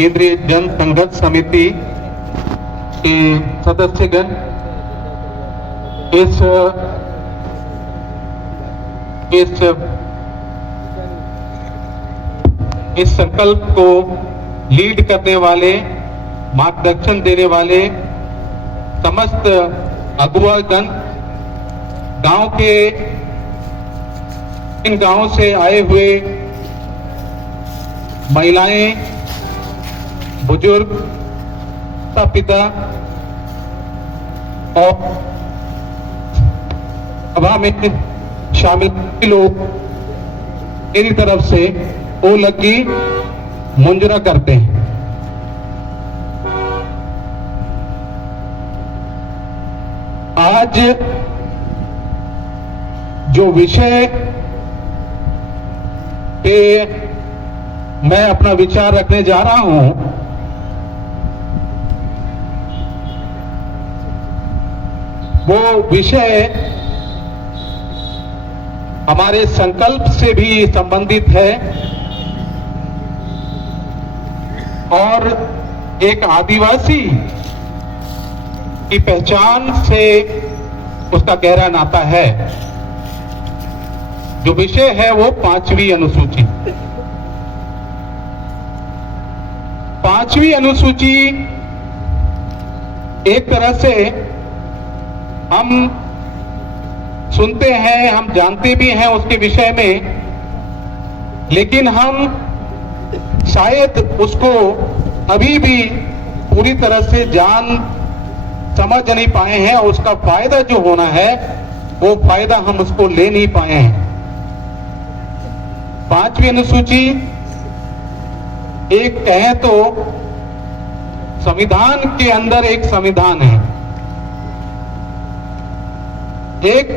केंद्रीय जन संघर्ष समिति के सदस्यगण इस संकल्प को लीड करने वाले, मार्गदर्शन देने वाले समस्त अगुवागण, गांव के इन गांवों से आए हुए महिलाएं, बुजुर्ग, पिता और सभा में शामिल लोग मेरी तरफ से ओ लगी मुंजरा करते हैं। आज जो विषय पे मैं अपना विचार रखने जा रहा हूं, वो विषय हमारे संकल्प से भी संबंधित है और एक आदिवासी की पहचान से उसका गहरा नाता है। जो विषय है वो 5वीं अनुसूची। 5वीं अनुसूची एक तरह से हम सुनते हैं, हम जानते भी हैं उसके विषय में, लेकिन हम शायद उसको अभी भी पूरी तरह से जान समझ नहीं पाए हैं और उसका फायदा जो होना है वो फायदा हम उसको ले नहीं पाए हैं। 5वीं अनुसूची एक कहें तो संविधान के अंदर एक संविधान है, एक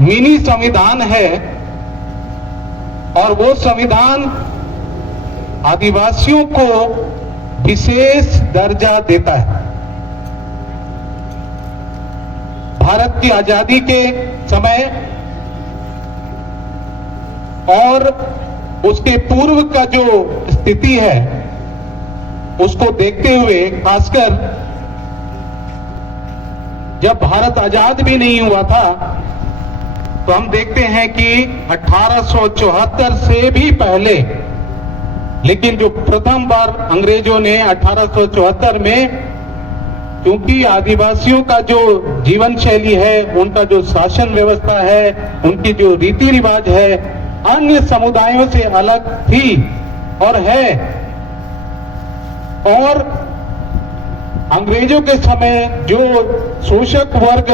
मिनी संविधान है और वो संविधान आदिवासियों को विशेष दर्जा देता है। भारत की आजादी के समय और उसके पूर्व का जो स्थिति है उसको देखते हुए, खासकर जब भारत आजाद भी नहीं हुआ था तो हम देखते हैं कि 1874 से भी पहले, लेकिन जो प्रथम बार अंग्रेजों ने 1874 में, क्योंकि आदिवासियों का जो जीवन शैली है, उनका जो शासन व्यवस्था है, उनकी जो रीति रिवाज है, अन्य समुदायों से अलग थी और है, और अंग्रेजों के समय जो शोषक वर्ग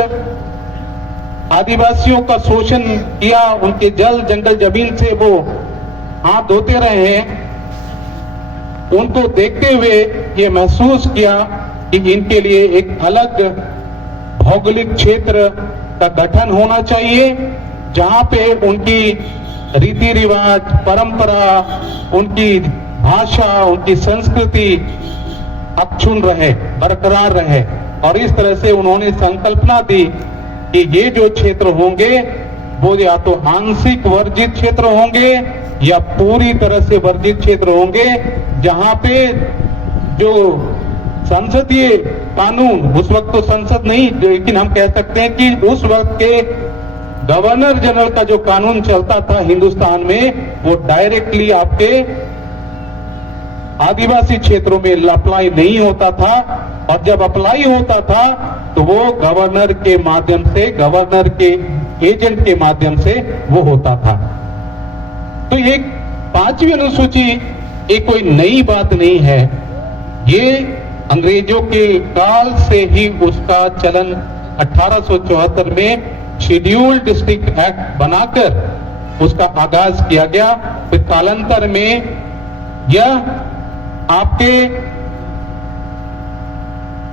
आदिवासियों का शोषण किया, उनके जल जंगल जमीन से वो हाथ धोते रहे, उनको देखते हुए ये महसूस किया कि इनके लिए एक अलग भौगोलिक क्षेत्र का गठन होना चाहिए, जहां पे उनकी रीति रिवाज, परंपरा, उनकी भाषा, उनकी संस्कृति अक्षुण्ण रहे, बरकरार रहे। और इस तरह से उन्होंने संकल्पना दी कि ये जो क्षेत्र होंगे वो या तो आंशिक वर्जित क्षेत्र होंगे या पूरी तरह से वर्जित क्षेत्र होंगे, जहां पे जो संसदीय कानून, उस वक्त तो संसद नहीं, लेकिन हम कह सकते हैं कि उस वक्त के गवर्नर जनरल का जो कानून चलता था हिंदुस्तान में, वो डायरेक्टली आपके आदिवासी क्षेत्रों में अप्लाई नहीं होता था, और जब अप्लाई होता था तो वो गवर्नर के माध्यम से, गवर्नर के एजेंट के माध्यम से वो होता था। तो ये 5वीं अनुसूची एक कोई नई बात नहीं है, ये अंग्रेजों के काल से ही उसका चलन 1874 में शेड्यूल्ड डिस्ट्रिक्ट एक्ट बनाकर उसका आगाज किया गया। फिर कालांतर में यह आपके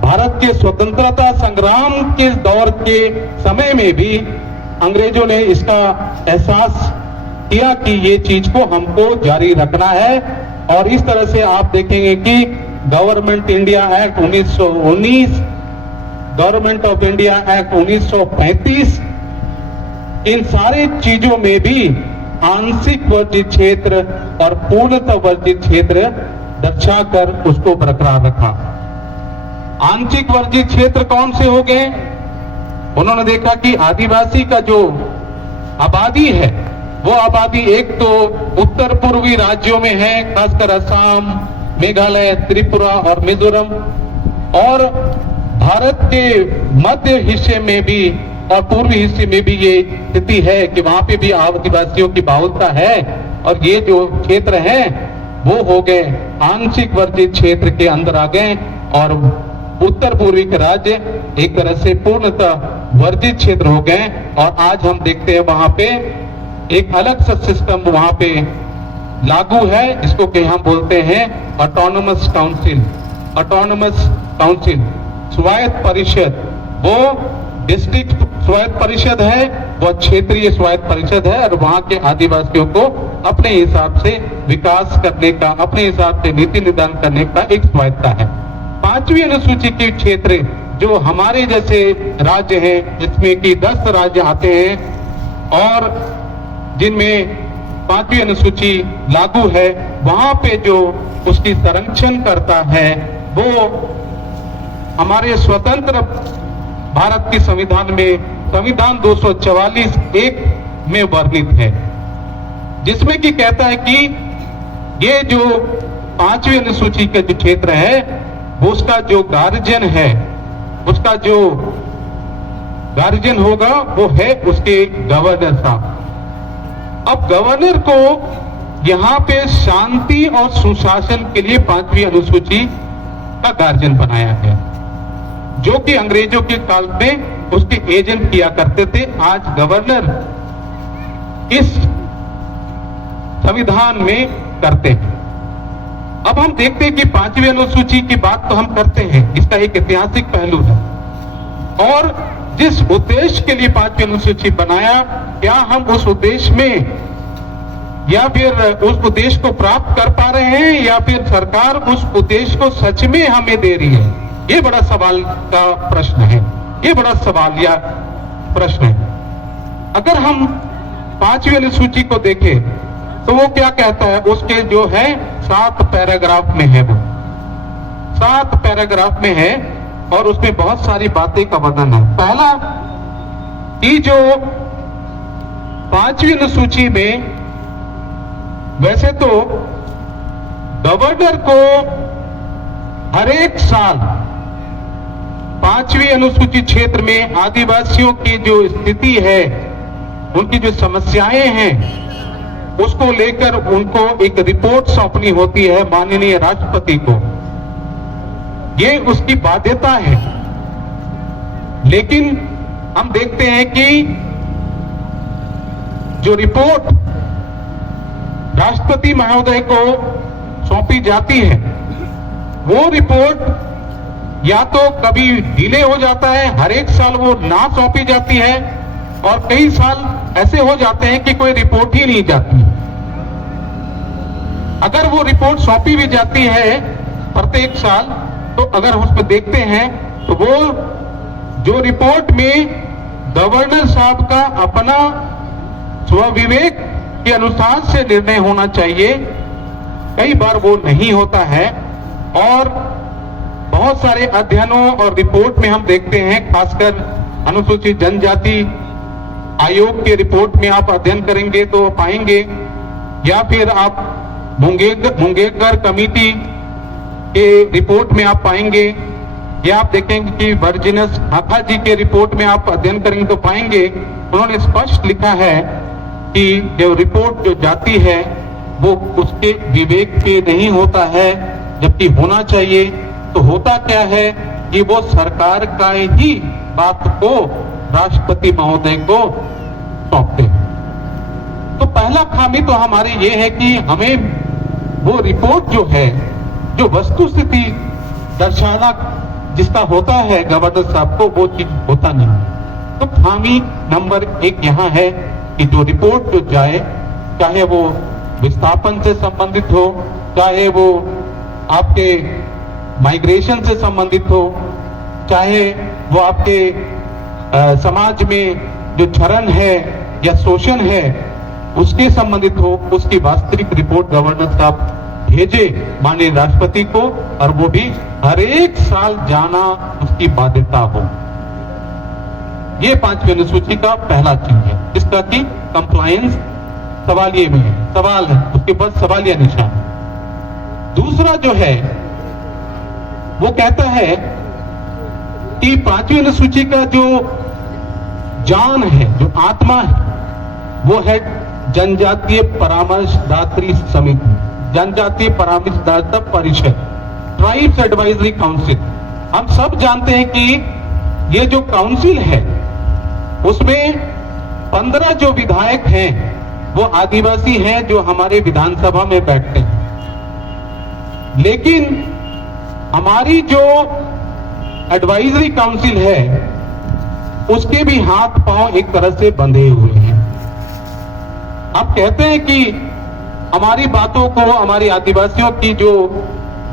भारत के स्वतंत्रता संग्राम के दौर के समय में भी अंग्रेजों ने इसका एहसास किया कि ये चीज को हमको जारी रखना है। और इस तरह से आप देखेंगे कि government India act 1919, government of India act 1935, इन सारे चीजों में भी आंशिक वर्जित क्षेत्र और पूर्णतः वर्जित क्षेत्र दर्शाकर उसको बरकरार रखा। आंशिक वर्जित क्षेत्र कौन से हो गए? उन्होंने देखा कि आदिवासी का जो आबादी है वो आबादी एक तो उत्तर पूर्वी राज्यों में है, खासकर असम, मेघालय, त्रिपुरा और मिजोरम, और भारत के मध्य हिस्से में भी और पूर्वी हिस्से में भी ये स्थिति है कि वहां पे भी आदिवासियों की बहुलता है। और ये जो क्षेत्र है वो हो गए आंशिक वर्जित क्षेत्र के अंदर आ गए और उत्तर पूर्वी के राज्य एक तरह से पूर्णतः वर्जित क्षेत्र हो गए। और आज हम देखते हैं वहां पे एक अलग सा सिस्टम वहां पे लागू है, जिसको कि हम बोलते हैं ऑटोनोमस काउंसिल। ऑटोनोमस काउंसिल, स्वायत्त परिषद, वो डिस्ट्रिक्ट स्वायत्त परिषद है, वो क्षेत्रीय स्वायत्त परिषद है, और वहां के आदिवासियों को अपने हिसाब से विकास करने का, अपने हिसाब से नीति निर्धारण करने का एक स्वायत्ता है। 5वीं अनुसूची के क्षेत्र जो हमारे जैसे राज्य हैं, जिसमें कि 10 राज्य आते हैं और जिनमें 5वीं अनुसूची लागू है, वहां पे जो उसकी संरक्षण करता है वो हमारे स्वतंत्र भारत के संविधान में संविधान 244(1) में वर्णित है, जिसमें कि कहता है कि ये जो 5वीं अनुसूची का जो क्षेत्र है वो उसका जो गार्जियन है, उसका जो गार्जियन होगा वो है उसके गवर्नर साहब। अब गवर्नर को यहां पे शांति और सुशासन के लिए 5वीं अनुसूची का गार्जियन बनाया गया, जो कि अंग्रेजों के काल में उसके एजेंट किया करते थे। आज गवर्नर इस संविधान में करते हैं। अब हम देखते हैं कि 5वीं अनुसूची की बात तो हम करते हैं, इसका एक ऐतिहासिक पहलू है, और जिस उद्देश्य के लिए 5वीं अनुसूची बनाया, क्या हम उस उद्देश्य में या फिर उस उद्देश्य को प्राप्त कर पा रहे हैं, या फिर सरकार उस उद्देश्य को सच में हमें दे रही है? ये बड़ा सवाल का प्रश्न है, ये बड़ा सवाल या प्रश्न है। अगर हम 5वीं अनुसूची को देखें तो वो क्या कहता है, उसके जो है 7 पैराग्राफ में है, वो 7 पैराग्राफ में है और उसमें बहुत सारी बातें का वर्णन है। पहला कि जो 5वीं अनुसूची में वैसे तो गवर्नर को हर एक साल 5वीं अनुसूची क्षेत्र में आदिवासियों की जो स्थिति है, उनकी जो समस्याएं हैं, उसको लेकर उनको एक रिपोर्ट सौंपनी होती है माननीय राष्ट्रपति को। ये उसकी बाध्यता है। लेकिन हम देखते हैं कि जो रिपोर्ट राष्ट्रपति महोदय को सौंपी जाती है, वो रिपोर्ट या तो कभी डिले हो जाता है, हर एक साल वो ना सौंपी जाती है, और कई साल ऐसे हो जाते हैं कि कोई रिपोर्ट ही नहीं जाती। अगर वो रिपोर्ट सौंपी भी जाती है प्रत्येक साल, तो अगर उसको देखते हैं तो वो जो रिपोर्ट में गवर्नर साहब का अपना स्वविवेक के अनुसार से निर्णय होना चाहिए, कई बार वो नहीं होता है। और बहुत सारे अध्ययनों और रिपोर्ट में हम देखते हैं, खासकर अनुसूचित जनजाति आयोग के रिपोर्ट में आप अध्ययन करेंगे तो पाएंगे, या फिर आप मुंगेरकर कमेटी के रिपोर्ट में आप पाएंगे, या आप देखेंगे कि वर्जिनस हाथा जी के रिपोर्ट में आप अध्ययन करेंगे तो पाएंगे, उन्होंने स्पष्ट लिखा है कि जो रिपोर्ट जो जाती है वो उसके विवेक पे नहीं होता है, जबकि होना चाहिए। तो होता क्या है कि वो सरकार का ही बात को राष्ट्रपति महोदय को सौंपते हैं। तो पहला खामी तो हमारी ये है कि हमें वो रिपोर्ट जो है, जो वस्तुस्थिति दर्शाना जिसका होता है गवर्नर साहब को, वो चीज होता नहीं। तो खामी नंबर 1 यहाँ है कि जो रिपोर्ट जो जाए, चाहे वो विस्थापन से संबंधित हो, चाहे वो आपके माइग्रेशन से संबंधित हो, चाहे वो आपके समाज में जो क्षरण है या शोषण है उसके संबंधित हो, उसकी वास्तविक रिपोर्ट गवर्नर साहब भेजे माननीय राष्ट्रपति को, और वो भी हर एक साल जाना उसकी बाध्यता हो। ये 5वीं अनुसूची का पहला चीज है, जिसका कि कंप्लायंस सवालिये में है, सवाल है, उसके बाद सवालिया निशान। दूसरा जो है वो कहता है कि 5वीं अनुसूची का जो जान है, जो आत्मा है, वो है जनजातीय परामर्शदात्री समिति, जनजातीय परामर्शदाता परिषद, ट्राइब्स एडवाइजरी काउंसिल। हम सब जानते हैं कि ये जो काउंसिल है उसमें 15 जो विधायक हैं वो आदिवासी हैं जो हमारे विधानसभा में बैठते हैं, लेकिन हमारी जो एडवाइजरी काउंसिल है उसके भी हाथ पांव एक तरह से बंधे हुए हैं। आप कहते हैं कि हमारी बातों को, हमारी आदिवासियों की जो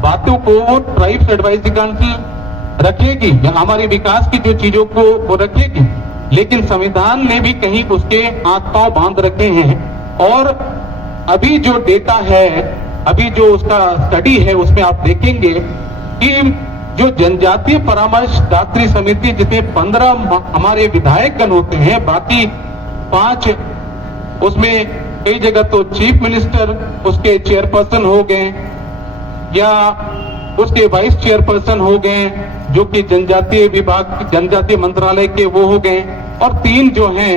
बातों को वो ट्राइब्स एडवाइजरी काउंसिल रखेगी या हमारे विकास की जो चीजों को वो रखेगी, लेकिन संविधान ने भी कहीं उसके हाथ पांव बांध रखे हैं। और अभी जो डेटा है, अभी जो उसका स्टडी है, उसमें आप देखेंगे कि जो जनजातीय परामर्शदात्री समिति जिसमें 15 हमारे विधायकगण होते हैं, बाकी 5 उसमें कई जगह तो चीफ मिनिस्टर उसके चेयरपर्सन हो गए या उसके वाइस चेयरपर्सन हो गए, जो कि जनजातीय विभाग, जनजातीय मंत्रालय के वो हो गए, और 3 जो हैं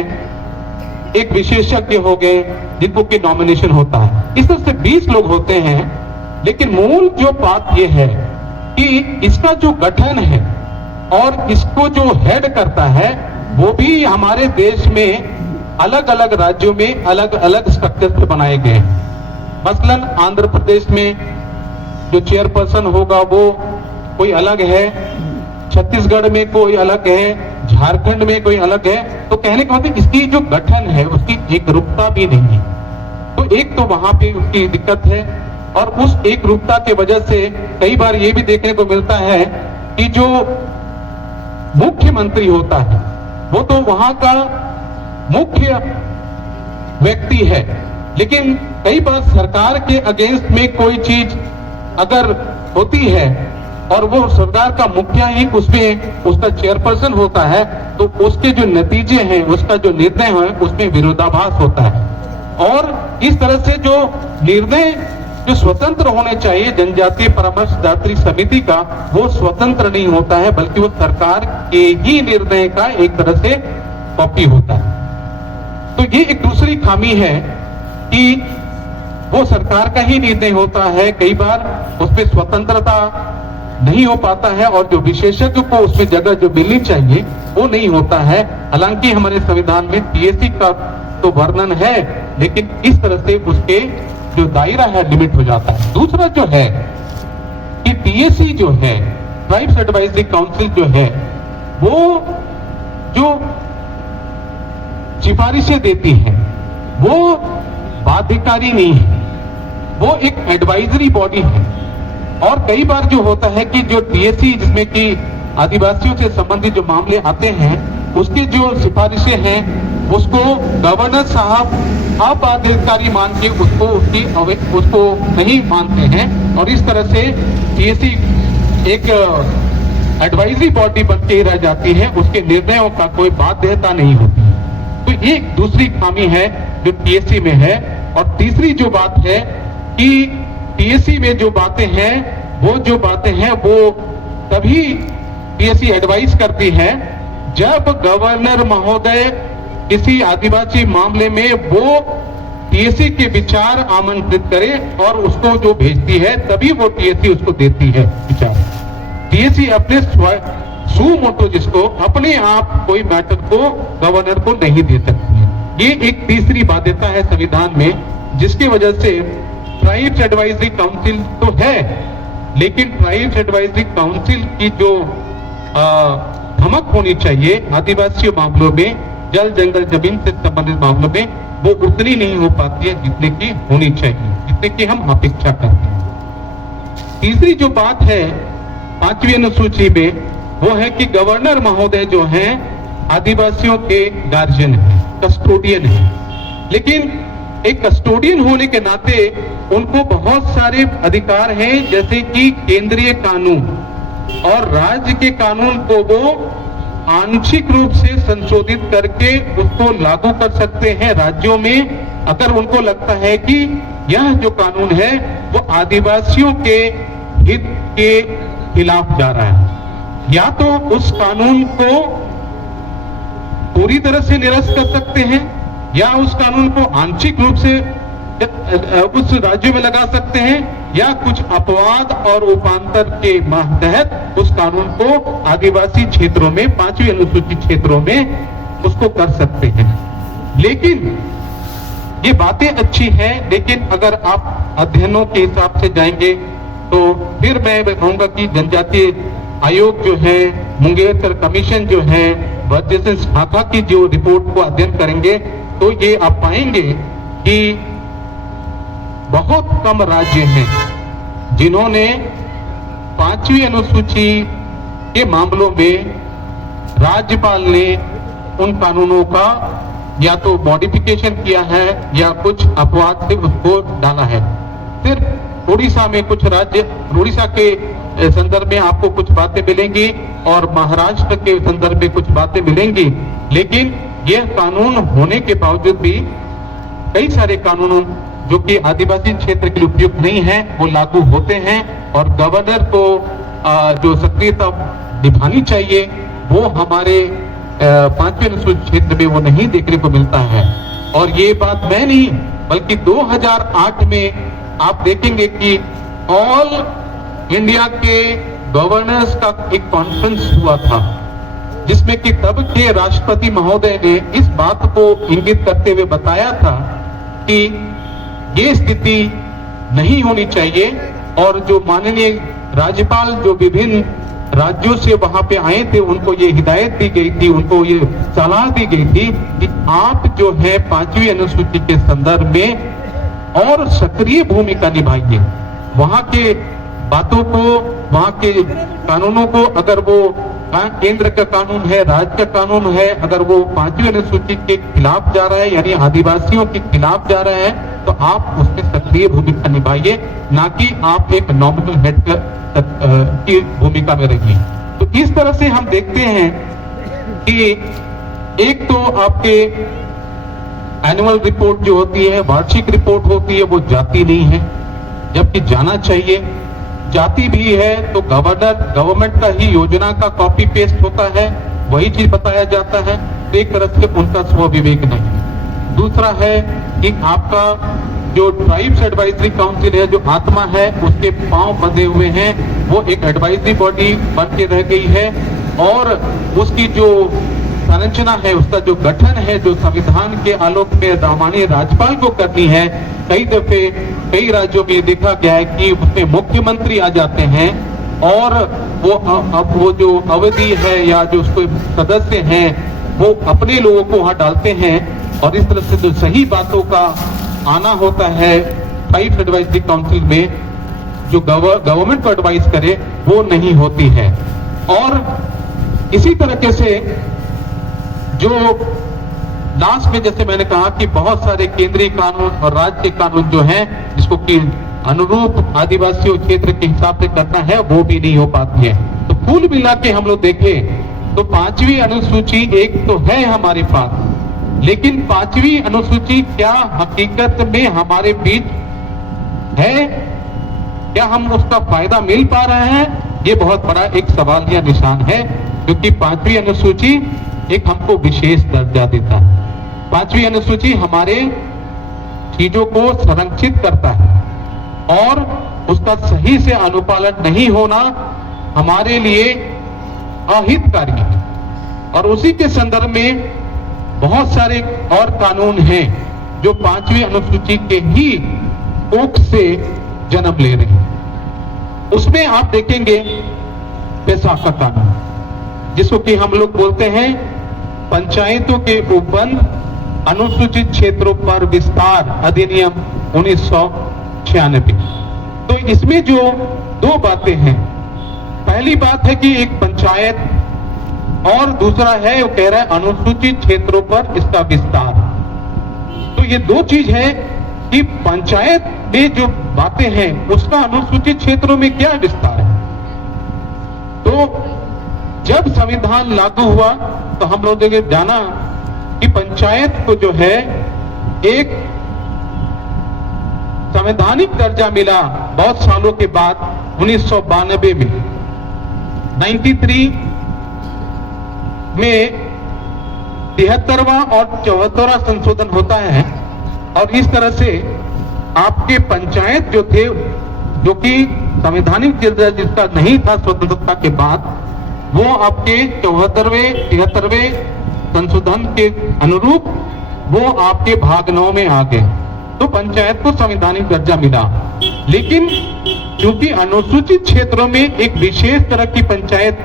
एक विशेषज्ञ हो गए जिनको की नॉमिनेशन होता है। इस तरह से 20 लोग होते हैं। लेकिन मूल जो बात यह है कि इसका जो गठन है और इसको जो हेड करता है वो भी हमारे देश में अलग अलग राज्यों में अलग अलग स्ट्रक्चर पे बनाए गए हैं। मसलन आंध्र प्रदेश में जो चेयरपर्सन होगा वो कोई अलग है, छत्तीसगढ़ में कोई अलग है, झारखंड में कोई अलग है। तो कहने का मतलब इसकी जो गठन है उसकी एक रूपता भी नहीं है। तो एक तो वहां पे उसकी दिक्कत है, और उस एक रूपता के वजह से कई बार ये भी देखने को मिलता है कि जो मुख्यमंत्री होता है वो तो वहां का मुख्य व्यक्ति है, लेकिन कई बार सरकार के अगेंस्ट में कोई चीज अगर होती है और वो सरकार का मुखिया ही उसमें उसका चेयरपर्सन होता है, तो उसके जो नतीजे हैं, उसका जो निर्णय है उसमें विरोधाभास होता है। और इस तरह से जो निर्णय जो स्वतंत्र होने चाहिए जनजातीय परामर्शदात्री समिति का, वो स्वतंत्र नहीं होता है, बल्कि वो सरकार के ही निर्णय का एक तरह से कॉपी होता है। तो ये एक दूसरी खामी है कि वो सरकार का ही निर्णय होता है, कई बार उसमें स्वतंत्रता नहीं हो पाता है, और जो विशेषज्ञ को उसमें जगह जो मिलनी चाहिए वो नहीं होता है। हालांकि हमारे संविधान में पीएससी का तो वर्णन है, लेकिन इस तरह से उसके जो दायरा है लिमिट हो जाता है। दूसरा जो है कि पीएससी जो है, ट्राइब्स एडवाइजरी काउंसिल जो है, वो जो सिफारिशें देती है वो बाध्यकारी नहीं है, वो एक एडवाइजरी बॉडी है। और कई बार जो होता है कि जो टीएससी जिसमें कि आदिवासियों से संबंधित जो मामले आते हैं उसकी जो सिफारिशें हैं उसको गवर्नर साहब अबाध्यकारी मान के उसको नहीं मानते हैं, और इस तरह से टीएससी एक एडवाइजरी बॉडी बन के रह जाती है, उसके निर्णयों का कोई बाध्यता नहीं होती। तो ये दूसरी खामी है जो टीएससी में है। और तीसरी जो बात है कि टीएससी में जो बातें हैं वो तभी टीएससी एडवाइस करती है जब गवर्नर महोदय किसी आदिवासी मामले में वो टीएससी के विचार आमंत्रित करे और उसको जो भेजती है तभी वो टीएससी उसको देती है विचार। टीएससी अपने सुमोटो जिसको अपने आप कोई मैटर को गवर्नर को नहीं दे सकती है। ये एक तीसरी बाध्यता है संविधान में, जिसकी वजह से ट्राइब्स एडवाइजरी काउंसिल तो है, लेकिन ट्राइब्स एडवाइजरी काउंसिल की जो धमक होनी चाहिए आदिवासी मामलों में, जल जंगल जमीन से संबंधित मामलों में, वो उतनी नहीं हो पाती है जितने की होनी चाहिए, जितने की हम अपेक्षा करते हैं। तीसरी जो बात है 5वीं अनुसूची में वो है कि गवर्नर महोदय जो हैं आदिवासियों के गार्जियन हैं, कस्टोडियन हैं, लेकिन एक कस्टोडियन होने के नाते उनको बहुत सारे अधिकार हैं, जैसे कि केंद्रीय कानून और राज्य के कानून को वो आंशिक रूप से संशोधित करके उसको लागू कर सकते हैं राज्यों में, अगर उनको लगता है कि यह जो कानून है वो आदिवासियों के हित के खिलाफ जा रहा है। या तो उस कानून को पूरी तरह से निरस्त कर सकते हैं या उस कानून को आंशिक रूप से उस राज्यों में लगा सकते हैं, या कुछ अपवाद और उपांतर के तहत उस कानून को आदिवासी क्षेत्रों में, 5वीं अनुसूची क्षेत्रों में उसको कर सकते हैं। लेकिन ये बातें अच्छी हैं, लेकिन अगर आप अध्ययनों के हिसाब से जाएंगे तो फिर मैं कहूंगा कि जनजातीय आयोग जो है, मुंगेरकर कमीशन जो है, जैसे शाखा की जो रिपोर्ट को अध्ययन करेंगे तो ये आप पाएंगे कि बहुत कम राज्य हैं जिन्होंने 5वीं अनुसूची के मामलों में राज्यपाल ने उन कानूनों का या तो मॉडिफिकेशन किया है या कुछ अपवाद से उसको डाला है। सिर्फ उड़ीसा में कुछ राज्य, उड़ीसा के संदर्भ में आपको कुछ बातें मिलेंगी और महाराष्ट्र के संदर्भ में कुछ बातें मिलेंगी, लेकिन यह कानून होने के बावजूद भी कई सारे कानूनों जो कि आदिवासी क्षेत्र के लिए उपयुक्त नहीं है वो लागू होते हैं, और गवर्नर को जो सक्रियता निभानी चाहिए वो हमारे 5वीं अनुसूचित क्षेत्र में वो नहीं देखने को मिलता है। और ये बात मैं नहीं बल्कि 2008 में आप देखेंगे कि ऑल इंडिया के गवर्नर्स का एक कॉन्फ्रेंस हुआ था, जिसमें कि तब के राष्ट्रपति महोदय ने इस बात को इंगित करते हुए बताया था कि ये स्थिति नहीं होनी चाहिए, और जो माननीय राज्यपाल जो विभिन्न राज्यों से वहां पे आए थे उनको ये हिदायत दी गई थी, उनको ये सलाह दी गई थी कि आप जो है 5वीं अनुसूची के संदर्भ में और सक्रिय भूमिका निभाइए। वहां के बातों को, वहां के कानूनों को, अगर वो केंद्र का कानून है, राज्य का कानून है, अगर वो 5वीं अनुसूची के खिलाफ जा रहा है यानी आदिवासियों के खिलाफ जा रहा है तो आप उसमें सक्रिय भूमिका निभाइए, ना कि आप एक नॉमिनल हेड की भूमिका में रहिए। तो इस तरह से हम देखते हैं कि एक तो आपके एनुअल रिपोर्ट जो होती है, वार्षिक रिपोर्ट होती है, वो जाती नहीं है, जबकि जाना चाहिए। जाती भी है तो गवर्नमेंट का ही योजना का कॉपी पेस्ट होता है, वही चीज बताया जाता है, तो एक तरह से उनका स्वविवेक नहीं। दूसरा है कि आपका जो ट्राइब्स एडवाइजरी काउंसिल है, जो आत्मा है, उसके पांव बंधे हुए हैं, वो एक एडवाइजरी बॉडी बन के रह गई है, और उसकी जो संरचना है, उसका जो गठन है, जो संविधान के आलोक में माननीय राज्यपाल को करनी है, कई दफे कई राज्यों में देखा गया है कि उसमें मुख्यमंत्री आ जाते हैं और वो जो अवधि है या जो उसके सदस्य हैं वो अपने लोगों को वहां डालते हैं, और इस तरह से जो सही बातों का आना होता है ट्राइब्स एडवाइजरी काउंसिल में, जो गवर्नमेंट को एडवाइस करे, वो नहीं होती है। और इसी तरीके से जो लास्ट में जैसे मैंने कहा कि बहुत सारे केंद्रीय कानून और राज्य के कानून जो हैं, जिसको कि अनुरूप आदिवासी क्षेत्र के हिसाब से करना है, वो भी नहीं हो पाती है। तो कुल मिला के हम लोग देखें तो 5वीं अनुसूची एक तो है हमारे पास, लेकिन 5वीं अनुसूची क्या हकीकत में हमारे बीच है? क्या हम उसका फायदा मिल पा रहे हैं? ये बहुत बड़ा एक सवाल या निशान है, क्योंकि 5वीं अनुसूची एक हमको विशेष दर्जा देता है। 5वीं अनुसूची हमारे चीजों को संरक्षित करता है, और उसका सही से अनुपालन नहीं होना हमारे लिए अहितकारी है। और उसी के संदर्भ में बहुत सारे और कानून हैं जो 5वीं अनुसूची के ही कोख से जन्म ले रहे हैं। उसमें आप देखेंगे बैसाखा कानून, जिसको कि हम लोग बोलते हैं पंचायतों के उपबंध अनुसूचित क्षेत्रों पर विस्तार अधिनियम 1996। तो इसमें जो दो बातें हैं, पहली बात है कि एक पंचायत, और दूसरा है वो कह रहा है अनुसूचित क्षेत्रों पर इसका विस्तार। तो ये दो चीज है कि पंचायत में जो बातें हैं उसका अनुसूचित क्षेत्रों में क्या विस्तार है। तो जब संविधान लागू हुआ तो हम लोगों ने जाना कि पंचायत को जो है एक संवैधानिक दर्जा मिला बहुत सालों के बाद 1992 में। 93 में 73वां और 74वां संशोधन होता है और इस तरह से आपके पंचायत जो थे, जो कि संवैधानिक दर्जा जिसका नहीं था स्वतंत्रता के बाद, वो आपके 74वें 73वें संशोधन के अनुरूप वो आपके भाग 9 में आ गए। तो पंचायत को संवैधानिक दर्जा मिला। लेकिन क्योंकि अनुसूचित क्षेत्रों में एक विशेष तरह की पंचायत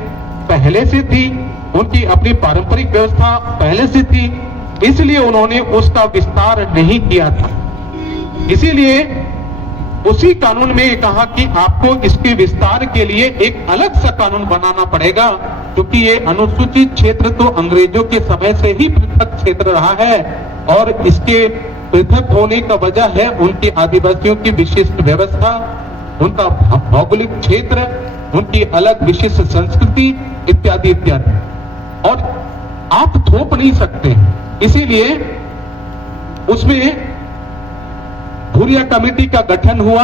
पहले से थी, उनकी अपनी पारंपरिक व्यवस्था पहले से थी, इसलिए उन्होंने उसका विस्तार नहीं किया था। इसीलिए उसी कानून में ये कहा कि आपको इसके विस्तार के लिए एक अलग सा कानून बनाना पड़ेगा, क्योंकि ये अनुसूचित क्षेत्र तो अंग्रेजों के समय से ही पृथक क्षेत्र रहा है और इसके पृथक होने का वजह है उनकी आदिवासियों की विशिष्ट व्यवस्था, उनका भौगोलिक क्षेत्र, उनकी अलग विशिष्ट संस्कृति इत्यादि इत्यादि, और आप थोप नहीं सकते। इसीलिए उसमें धुरिया कमेटी का गठन हुआ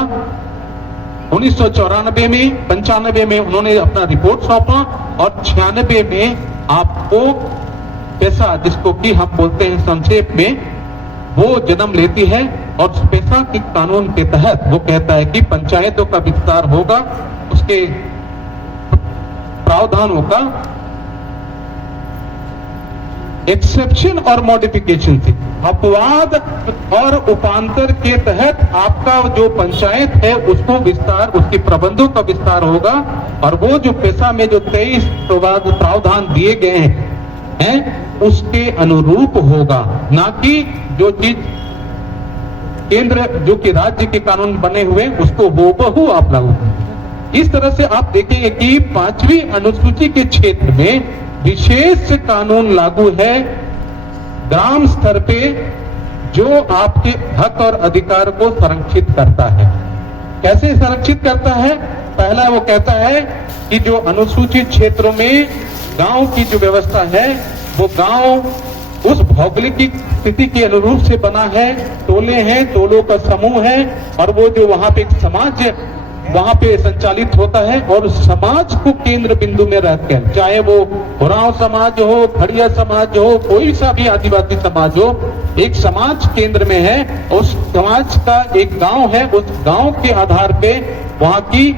1994 में, 95 में उन्होंने अपना रिपोर्ट सौंपा और 96 में आपको पेशा, जिसको कि हम बोलते हैं संक्षेप में, वो जन्म लेती है और पेशा के कानून के तहत वो कहता है कि पंचायतों का विस्तार होगा, उसके प्रावधानों का एक्सेप्शन और मॉडिफिकेशन थी। अपवाद और उपांतर के तहत आपका जो पंचायत है उसको विस्तार, उसके प्रबंधों का विस्तार होगा और वो जो पेशा में जो 23 प्रावधान दिए गए हैं उसके अनुरूप होगा, ना कि जो चीज केंद्र जो कि राज्य के कानून बने हुए उसको हूबहू आप लागू करें। इस तरह से आप देखेंगे कि 5वीं अनुसूची के क्षेत्र में विशेष कानून लागू है ग्राम स्तर पे, जो आपके हक और अधिकार को संरक्षित करता है। कैसे संरक्षित करता है? पहला वो कहता है कि जो अनुसूचित क्षेत्रों में गांव की जो व्यवस्था है वो गांव उस भौगोलिक स्थिति के अनुरूप से बना है, टोले हैं, टोलों का समूह है और वो जो वहां पे एक समाज वहां पे संचालित होता है और समाज को केंद्र बिंदु में रहते हैं, चाहे वो उरांव समाज हो, खड़िया समाज हो, कोई सा भी आदिवासी समाज हो, एक समाज केंद्र में है। उस समाज का एक गांव है, उस गांव के आधार पे वहां की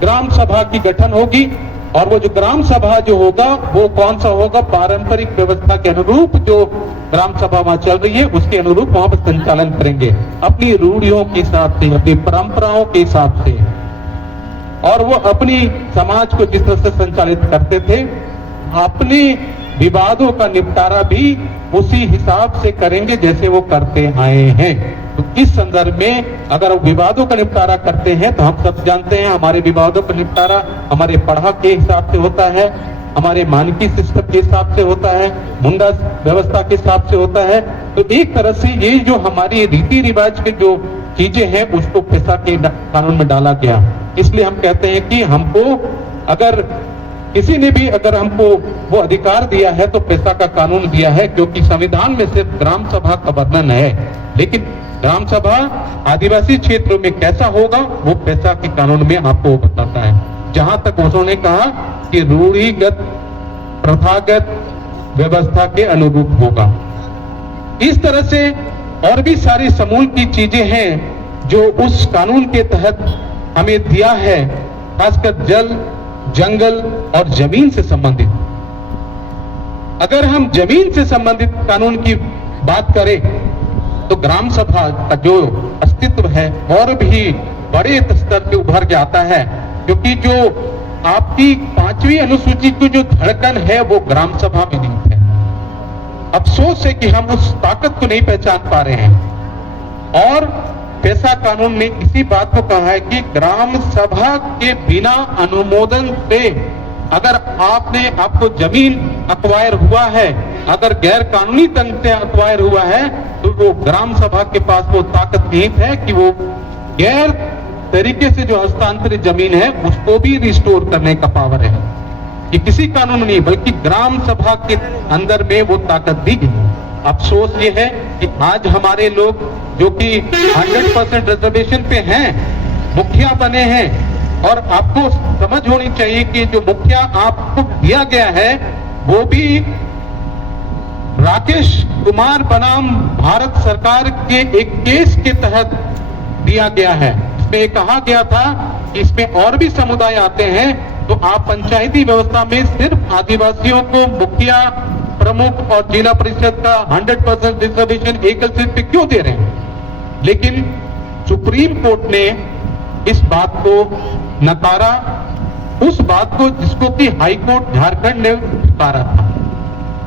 ग्राम सभा की गठन होगी और वो जो ग्राम सभा जो होगा वो कौन सा होगा? पारंपरिक व्यवस्था के अनुरूप जो ग्राम सभा वहां चल रही है उसके अनुरूप वहां पर संचालन करेंगे, अपनी रूढ़ियों के हिसाब से, अपनी परंपराओं के हिसाब से, और वो अपनी समाज को जिस तरह से संचालित करते थे अपने विवादों का निपटारा भी उसी हिसाब से करेंगे जैसे वो करते आए हैं। तो इस संदर्भ में अगर विवादों का निपटारा करते हैं तो हम सब जानते हैं हमारे विवादों का निपटारा हमारे पढ़ा के हिसाब से होता है, हमारे मानकी सिस्टम के हिसाब से होता है, मुंडा व्यवस्था के हिसाब से होता है। तो एक तरह से ये जो हमारी रीति रिवाज के जो चीजें हैं उसको पेशा के कानून में डाला गया। इसलिए हम कहते हैं कि हमको अगर किसी ने भी अगर हमको वो अधिकार दिया है तो पेशा का कानून दिया है, क्योंकि संविधान में सिर्फ ग्राम सभा का वर्णन है, लेकिन ग्राम सभा आदिवासी क्षेत्रों में कैसा होगा वो पेशा के कानून में आपको बताता है। जहां तक उन्होंने कहा कि रूढ़िगत प्रथागत व्यवस्था के अनुरूप होगा। इस तरह से और भी सारी समूल की चीजें हैं जो उस कानून के तहत हमें दिया है, खासकर जल, जंगल और जमीन से संबंधित। अगर हम जमीन से संबंधित कानून की बात करें तो ग्राम सभा का जो अस्तित्व है और भी बड़े स्तर पे उभर के आता है, क्योंकि जो आपकी 5वीं अनुसूची की जो धड़कन है वो ग्राम सभा में नहीं है। अफसोस है कि हम उस ताकत को नहीं पहचान पा रहे हैं और पेशा कानून ने इसी बात को कहा है कि ग्राम सभा के बिना अनुमोदन से अगर आपको जमीन अक्वायर हुआ है अगर गैर कानूनी ढंग से अक्वायर हुआ है तो वो ग्राम सभा के पास वो ताकत नहीं है कि वो गैर तरीके से जो हस्तांतरित जमीन है उसको भी रिस्टोर करने का पावर है। ये किसी कानून में नहीं बल्कि ग्राम सभा के अंदर में वो ताकत दी गई। अफसोस ये है कि आज हमारे लोग जो कि 100% रिजर्वेशन पे हैं, मुखिया बने हैं, और आपको समझ होनी चाहिए कि जो मुखिया आपको दिया गया है वो भी राकेश कुमार बनाम भारत सरकार के एक केस के तहत दिया गया है। इसमें कहा गया था कि इसमें और भी समुदाय आते हैं तो आप पंचायती व्यवस्था में सिर्फ आदिवासियों को मुखिया, प्रमुख और जिला परिषद का 100% रिजर्वेशन एकल सीट पे क्यों दे रहे हैं? लेकिन सुप्रीम कोर्ट ने इस बात को नकारा, उस बात को जिसको कि हाई कोर्ट झारखंड ने नकारा था।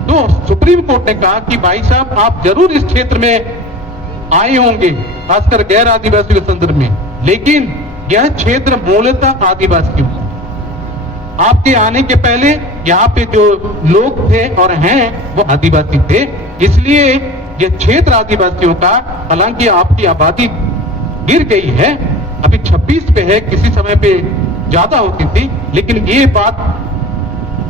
तो सुप्रीम कोर्ट ने कहा कि भाई साहब आप जरूर इस क्षेत्र में आए होंगे, खासकर गैर आदिवासी के संदर्भ में, लेकिन यह क्षेत्र मूलतः आदिवासियों का। आपके आने के पहले यहाँ पे जो लोग थे और हैं वो आदिवासी थे, इसलिए ये क्षेत्र आदिवासियों का, हालांकि आपकी आबादी गिर गई है, अभी 26 पे है, किसी समय पे ज्यादा होती थी, लेकिन ये बात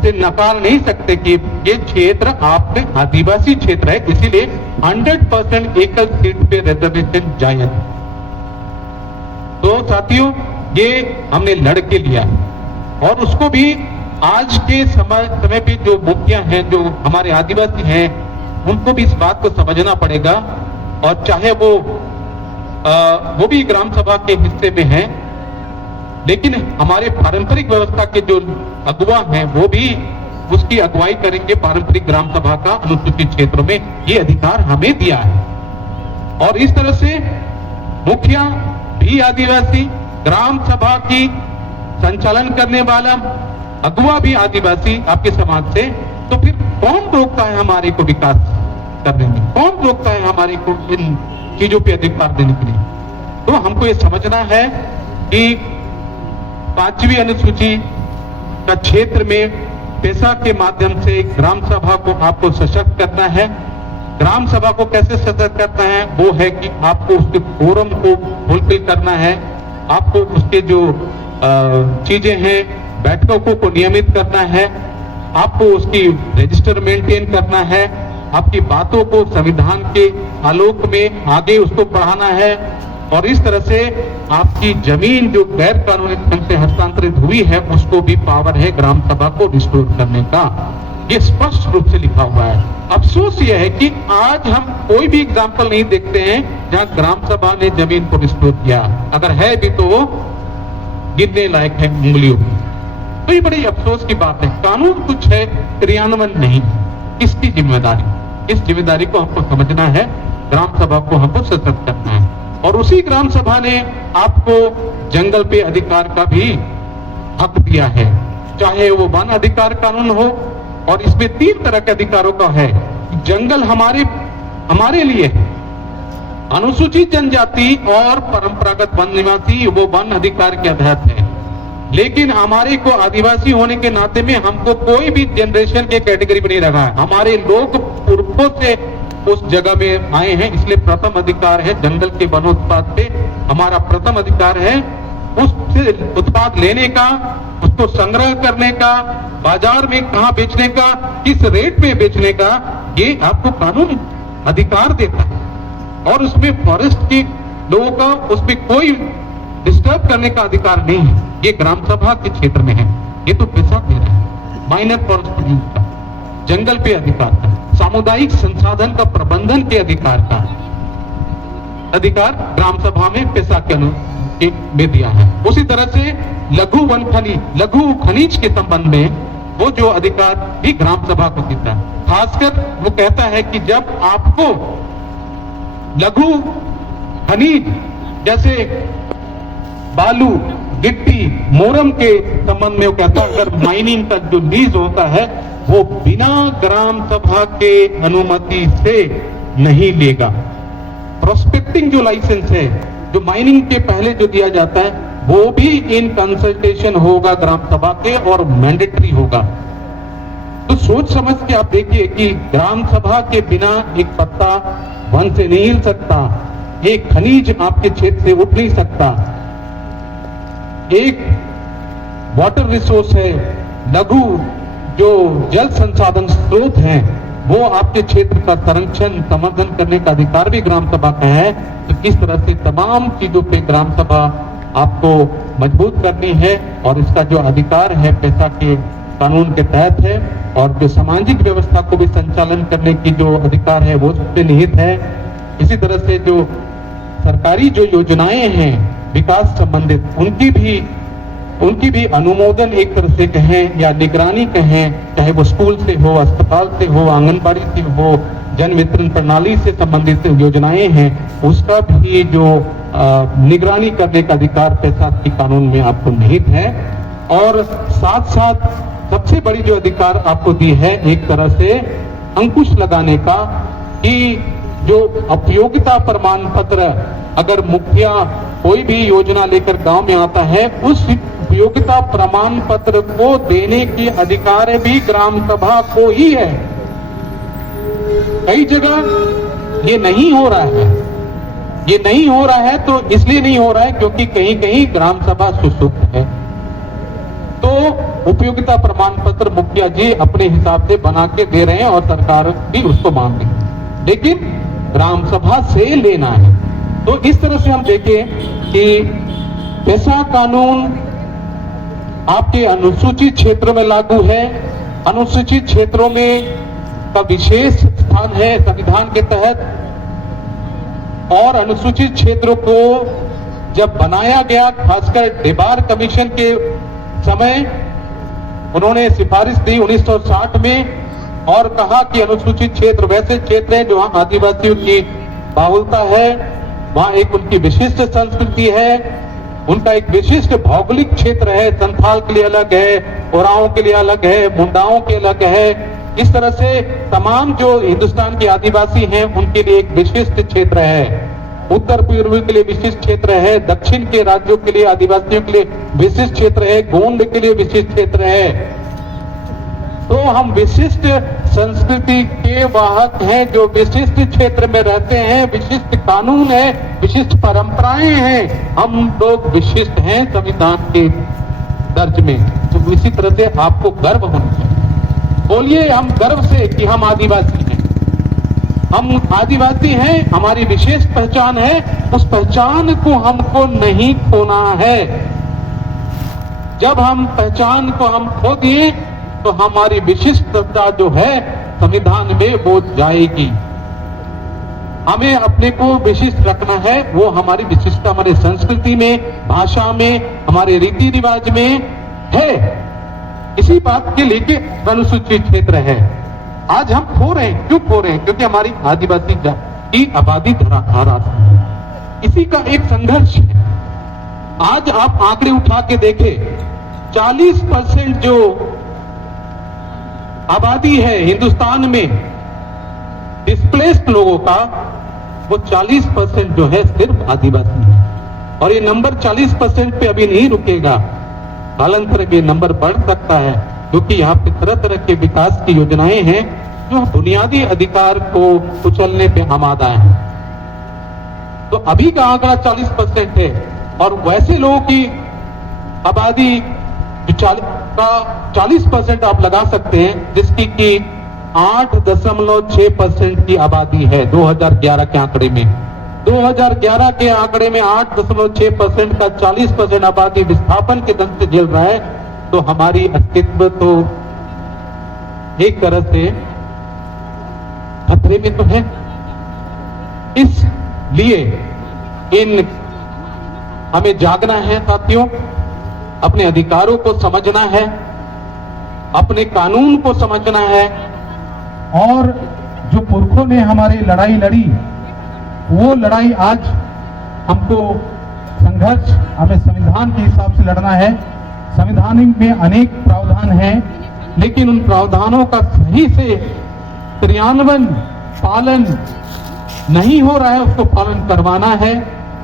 से नकार नहीं सकते कि ये क्षेत्र आपके आदिवासी क्षेत्र है, इसीलिए 100% एकल सीट पे रिजर्वेशन जायज। तो साथियों ये हमने लड़के लिया और उसको भी आज के समय पे जो मुखिया हैं, जो हमारे आदिवासी हैं, उनको भी इस बात को समझना पड़ेगा। और चाहे वो भी ग्राम सभा के हिस्से में हैं, लेकिन हमारे पारंपरिक व्यवस्था के जो अगुवा हैं वो भी उसकी अगुवाई करेंगे। पारंपरिक ग्राम सभा का अनुसूचित क्षेत्रों में ये अधिकार हमें दिया है, और इस तरह से मुखिया भी आदिवासी, ग्राम सभा की संचालन करने वाला अगुवा भी आदिवासी आपके समाज से, तो फिर कौन रोकता है हमारे को विकास करने में? कौन रोकता है हमारे को इन चीजों पे अधिकार देने के लिए? तो हमको ये समझना है कि 5वीं अनुसूची का क्षेत्र में पैसा के माध्यम से ग्राम सभा को आपको सशक्त करना है। ग्राम सभा को कैसे सशक्त करना है? वो है कि आपको उसके फोरम को फुलफिल करना है, आपको उसके जो चीजें हैं, बैठकों को नियमित करना है, आपको उसकी रजिस्टर मेंटेन करना है, आपकी बातों को संविधान के आलोक में आगे उसको बढ़ाना है, और इस तरह से आपकी जमीन जो गैर कानूनी ढंग से हस्तांतरित हुई है उसको भी पावर है ग्राम सभा को रिस्टोर करने का। ये स्पष्ट रूप से लिखा हुआ है। अफसोस यह है कि आज हम कोई भी एग्जाम्पल नहीं देखते हैं जहां ग्राम सभा ने जमीन को रिस्टोर किया, अगर है भी तो वो गिनने लायक है उंगलियों में। तो ये बड़ी अफसोस की बात है। कानून कुछ है, क्रियान्वयन नहीं। इसकी जिम्मेदारी, इस जिम्मेदारी को हमको समझना है, ग्राम सभा को हमको सशक्त करना है। और उसी ग्राम सभा ने आपको जंगल पे अधिकार का भी हक दिया है, चाहे वो वन अधिकार कानून हो, और इसमें 3 तरह के अधिकारों का है। जंगल हमारे लिए है, अनुसूचित जनजाति और परंपरागत वन निवासी वो वन अधिकार के तहत है, लेकिन हमारे को आदिवासी होने के नाते में हमको कोई भी जनरेशन के कैटेगरी में नहीं रखा है। हमारे लोग पूर्वों से उस जगह में आए हैं, इसलिए प्रथम अधिकार है जंगल के वनोत्पाद पे। हमारा प्रथम अधिकार है उससे उत्पाद लेने का, उसको संग्रह करने का, बाजार में कहां बेचने का, किस रेट में बेचने का, ये आपको कानून अधिकार देता है। और उसमें फॉरेस्ट के लोगों का उसमें कोई डिस्टर्ब करने का अधिकार नहीं है। ये ग्राम सभा के क्षेत्र में है, ये तो पैसा दे रहा है। माइनर फॉरेस्ट यूज का, जंगल पे अधिकार का, सामुदायिक संसाधन का प्रबंधन के अधिकार का अधिकार ग्राम सभा में पैसा के में दिया है। उसी तरह से लघु खनिज के संबंध में वो जो अधिकार भी ग्राम सभा को देता है। खासकर वो कहता है कि जब आपको लघु खनिज जैसे बालू, गिट्टी, मोरम के संबंध में वो कहता है अगर माइनिंग का जो लीज होता है वो बिना ग्राम सभा के अनुमति से नहीं लेगा। प्रोस्पेक्टिंग जो लाइसेंस है, जो माइनिंग के पहले जो दिया जाता है, वो भी इन कंसल्टेशन होगा ग्राम सभा के और मैंडेटरी होगा। तो सोच समझ के आप देखिए कि ग्राम सभा के बिना एक पत्ता वन से नहीं हिल सकता, एक खनिज आपके क्षेत्र से उठ नहीं सकता, एक वाटर रिसोर्स है, लघु जो जल संसाधन स्रोत हैं, वो आपके क्षेत्र का संरक्षण संवर्धन करने का अधिकार भी ग्राम सभा का है। तो किस तरह से तमाम चीजों पे ग्राम सभा आपको मजबूत करनी है और इसका जो अधिकार है पैसा के कानून के तहत है और जो सामाजिक व्यवस्था को भी संचालन करने की जो अधिकार है वो उसमें निहित है। इसी तरह से जो सरकारी जो योजनाएं हैं विकास संबंधित उनकी भी अनुमोदन एक तरह से कहें या निगरानी कहें, चाहे वो स्कूल से हो, अस्पताल से हो, आंगनबाड़ी से हो, जन वितरण प्रणाली से संबंधित योजनाएं हैं, उसका भी जो निगरानी करने का अधिकार पैसा की कानून में आपको निहित है। और साथ साथ सबसे बड़ी जो अधिकार आपको दी है एक तरह से अंकुश लगाने का कि जो उपयोगिता प्रमाण पत्र अगर मुखिया कोई भी योजना लेकर गांव में आता है, उस उपयोगिता प्रमाण पत्र को देने की अधिकार भी ग्राम सभा को ही है। कई जगह ये नहीं हो रहा है, ये नहीं हो रहा है तो इसलिए नहीं हो रहा है क्योंकि कहीं कहीं ग्राम सभा सुसुप्त है। तो उपयोगिता प्रमाण पत्र मुखिया जी अपने हिसाब से बना के दे रहे हैं और सरकार भी उसको मान रही है, लेकिन ग्राम सभा से लेना है। तो इस तरह से हम देखें कि पैसा कानून आपके अनुसूचित क्षेत्रों में लागू है। अनुसूचित क्षेत्रों में का विशेष स्थान है संविधान के तहत और अनुसूचित क्षेत्रों को जब बनाया गया, खासकर डेबार कमीशन के समय उन्होंने सिफारिश दी 1960 में और कहा कि अनुसूचित क्षेत्र वैसे क्षेत्र हैं जहां आदिवासियों की बाहुलता है, वहां एक उनकी विशिष्ट संस्कृति है, उनका एक विशिष्ट भौगोलिक क्षेत्र है, संथाल के लिए अलग है, ओराओं के लिए अलग है, मुंडाओं के अलग है। इस तरह से तमाम जो हिंदुस्तान के आदिवासी हैं उनके लिए एक विशिष्ट क्षेत्र है, उत्तर पूर्व के लिए विशिष्ट क्षेत्र है, दक्षिण के राज्यों के लिए आदिवासियों के लिए विशिष्ट क्षेत्र है, गोंड के लिए विशिष्ट क्षेत्र है। तो हम विशिष्ट संस्कृति के वाहक हैं, जो विशिष्ट क्षेत्र में रहते हैं, विशिष्ट कानून है, विशिष्ट परंपराएं हैं, हम लोग विशिष्ट हैं संविधान के दर्ज में। तो इसी तरह से आपको गर्व होना चाहिए। बोलिए हम गर्व से कि हम आदिवासी हैं, हम आदिवासी हैं, हमारी विशेष पहचान है, उस पहचान को हमको नहीं खोना है। जब हम पहचान को हम खो दिए तो हमारी विशिष्टता जो है संविधान में वो जाएगी। हमें अपने को विशिष्ट रखना है, वो हमारी विशिष्टता हमारे संस्कृति में, भाषा में, हमारे रीति रिवाज में है। इसी बात के लेके अनुसूचित क्षेत्र है। आज हम खो रहे हैं, क्यों खो रहे हैं? क्योंकि हमारी आदिवासी की आबादी धराशायी है। इसी का एक संघर्ष है। आज आप आंकड़े उठा के देखें, 40% जो आबादी है हिंदुस्तान में डिस्प्लेस्ड लोगों का, वो 40% जो है सिर्फ आदिवासी है। और ये नंबर 40% पे अभी नहीं रुकेगा, कालांतर में नंबर बढ़ सकता है, क्योंकि यहाँ पे तरह तरह के विकास की योजनाएं हैं जो बुनियादी अधिकार को कुचलने पे आमादा है। तो अभी का आंकड़ा 40% है और वैसे लोगों की आबादी जो 40% आप लगा सकते हैं, जिसकी कि 8.6% की आबादी है 2011 के आंकड़े में। 2011 के आंकड़े में 8.6% का 40% आबादी विस्थापन के दंश से झेल रहा है, तो हमारी अस्तित्व तो एक तरह से खतरे में तो है। इसलिए हमें जागना है साथियों, अपने अधिकारों को समझना है, अपने कानून को समझना है, और जो पुरखों ने हमारी लड़ाई लड़ी, वो लड़ाई आज हमको संघर्ष हमें संविधान के हिसाब से लड़ना है। संविधान में अनेक प्रावधान हैं, लेकिन उन प्रावधानों का सही से क्रियान्वयन पालन नहीं हो रहा है, उसको पालन करवाना है।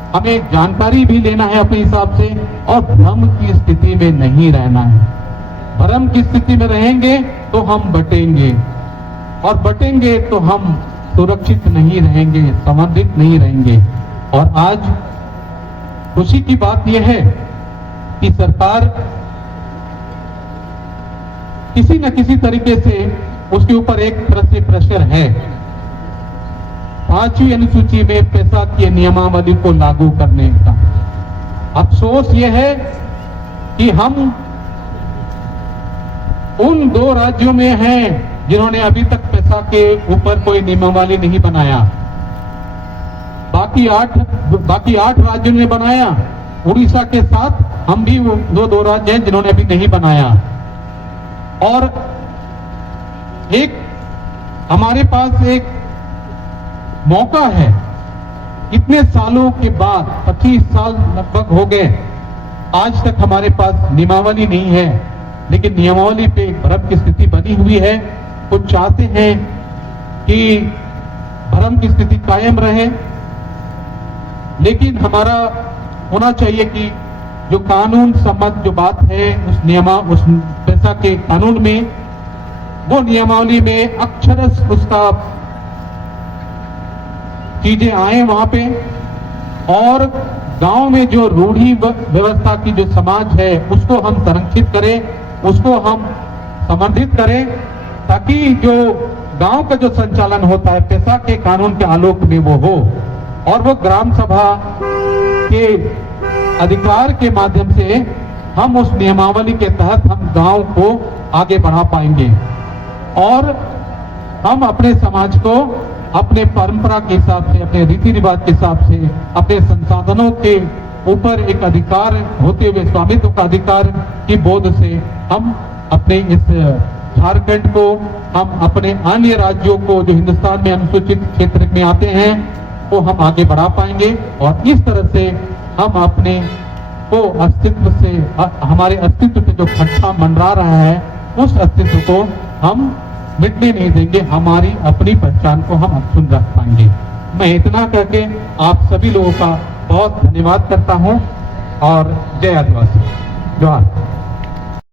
हमें जानकारी भी लेना है अपने हिसाब से, और भ्रम की स्थिति में नहीं रहना है। भ्रम की स्थिति में रहेंगे तो हम बटेंगे, और बटेंगे तो हम सुरक्षित नहीं रहेंगे, संवर्धित नहीं रहेंगे। और आज खुशी की बात यह है कि सरकार किसी न किसी तरीके से उसके ऊपर एक तरह से प्रेशर है 5वीं अनुसूची में पैसा की नियमावली को लागू करने का। अफसोस यह है कि हम उन 2 राज्यों में हैं जिन्होंने अभी तक पैसा के ऊपर कोई नियमावली नहीं बनाया। बाकी 8 राज्यों ने बनाया। उड़ीसा के साथ हम भी वो 2 राज्य हैं जिन्होंने अभी नहीं बनाया। और हमारे पास एक मौका है, इतने सालों के बाद 25 साल लगभग हो गए, आज तक हमारे पास नियमावली नहीं है, लेकिन नियमावली पे भ्रम की स्थिति बनी हुई है। कुछ चाहते हैं कि भ्रम की स्थिति कायम रहे, लेकिन हमारा होना चाहिए कि जो कानून सम्मत जो बात है उस पैसा के कानून में, वो नियमावली में अक्षरश उसका चीजें आए वहां पे, और गांव में जो रूढ़ी व्यवस्था की जो समाज है उसको हम संरक्षित करें, उसको हम समर्थित करें, ताकि जो गांव का जो संचालन होता है पैसा के कानून के आलोक में वो हो, और वो ग्राम सभा के अधिकार के माध्यम से हम उस नियमावली के तहत हम गांव को आगे बढ़ा पाएंगे, और हम अपने समाज को अपने परंपरा के हिसाब से, अपने रीति रिवाज के हिसाब से, अपने संसाधनों के ऊपर एक अधिकार होते हुए स्वामित्व का अधिकार की बोध से हम अपने इस झारखंड को, हम अपने अन्य राज्यों को जो हिंदुस्तान में अनुसूचित क्षेत्र में आते हैं को हम आगे बढ़ा पाएंगे। और इस तरह से हम अपने को अस्तित्व से, हमारे अस्तित्व पे जो खटका मंडरा रहा है उस अस्तित्व को हम मिटने नहीं देंगे, हमारी अपनी पहचान को हम अक्षुण्ण रख पाएंगे। मैं इतना करके आप सभी लोगों का बहुत धन्यवाद करता हूं, और जय आदिवासी। जोहार।